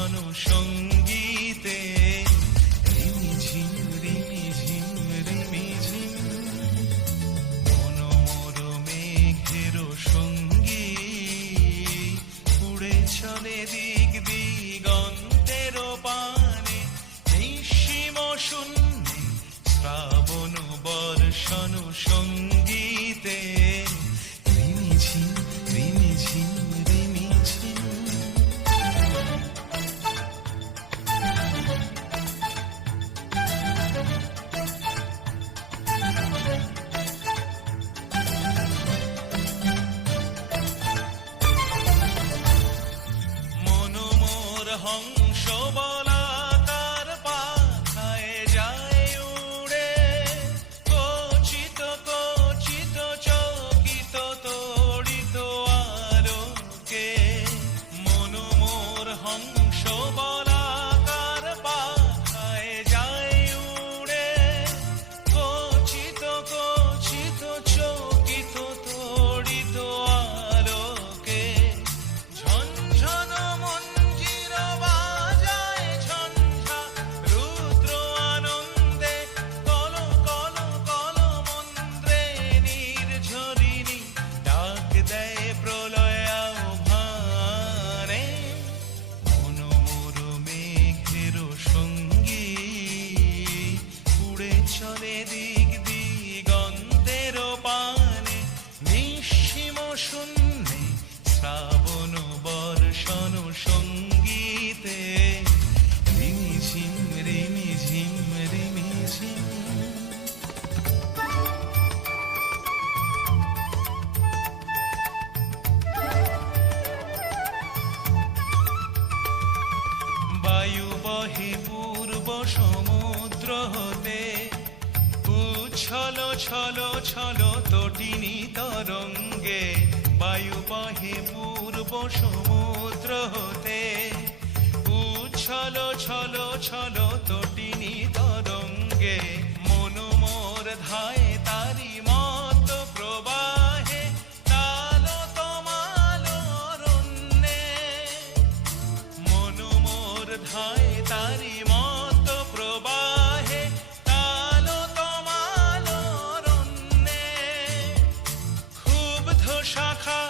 বর্ষণ সঙ্গীতে রিমিঝিম রিমিঝিম রিমিঝিম মনোমর মেঘের সঙ্গী উড়ে চলে দিক দিগন্তের পানে নিঃসীম শূন্যে শ্রাবণ বর্ষণ সঙ্গীতে রিমিঝিম রিমিঝিম রিমিঝিম। মনোমর হংস বলাকার পাখায় যায় উড়ে কচিত কচিত চকিত তড়িত আলোকে মনোমর হংস বলাকার পাখায় যায় উড়ে কচিত কচিত চকিত তড়িত আলোকে ঝনঝন মঞ্জির বাজায় ঝঞ্ঝা রুদ্র আনন্দে কল কল কল মন্ত্রে নির্ঝরিণী ডাক দেয় প্রলয় আহ্বানে মনোমর মেঘের সঙ্গী উড়ে চলে দিক দিগন্তের পানে নিঃসীম শূন্যে শ্রাবণ বর্ষণ সঙ্গীতে রিমিঝিম রিমিঝিম রিমিঝিম। বায়ু বহে পূর্ব সমুদ্র হতে উচ্ছল ছল ছল তটিনী তরঙ্গে বায়ু বহে পূর্ব সমুদ্র হতে উচ্ছল ছল ছল তটিনী তরঙ্গে মনোমর ধায় তারি মত প্রবাহে তাল তমাল অরণ্যে মনোমর ধায় তারি মত প্রবাহে তাল তমাল অরণ্যে ক্ষুব্ধ শাখার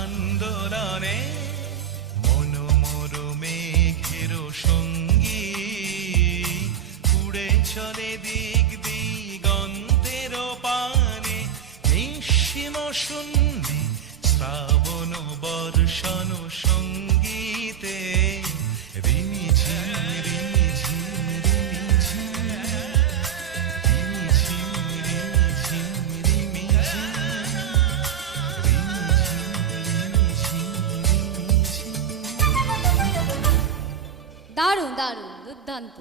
আন্দোলনে মনোমর মেঘের সঙ্গী উড়ে চলে দিক দিগন্তের পানে নিঃসীম শূন্যে শ্রাবণ বর্ষণ সঙ্গীতে রিমিঝিম রিমিঝিম রিমিঝিম রিমিঝিম রিমিঝিম রিমিঝিম রিমিঝিম রিমিঝিম। দারুণ দারুণ দুর্দান্ত।